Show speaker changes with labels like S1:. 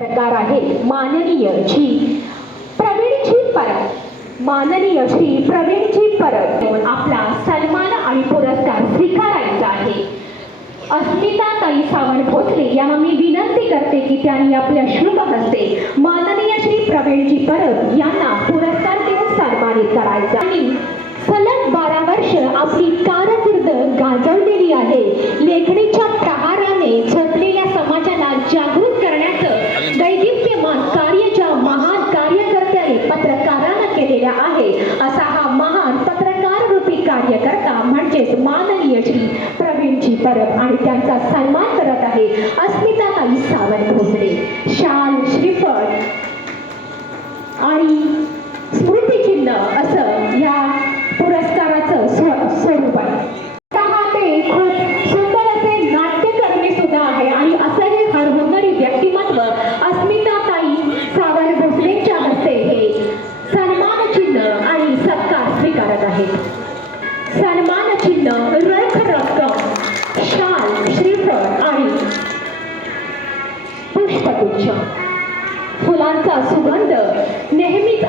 S1: प्रकार आहेत माननीय जी प्रवीणची परब. माननीय श्री प्रवीणजी परब. आपला सन्मान आणि पुरस्कार स्वीकारायचा आहे. अस्मिता ताई सावंत भोसले यांना मी विनंती करते की त्यांनी आपल्या शुभ हस्ते माननीय श्री प्रवीणजी परब यांना पुरस्कार देऊन सन्मानित करायचा. आणि सलग बारा वर्ष आपली कार केलेला आहे. असा हा महान पत्रकार रूपी कार्यकर्ता म्हणजेच माननीय श्री प्रवीणजी परब आणि त्यांचा सन्मान करत आहे अस्मिताताई सावंत भोसले शाल करत आहेत. सन्मान चिन्ह रोख रक्कम शाल श्रीफळ आणि पुष्पगुच्छ. फुलांचा सुगंध नेहमीच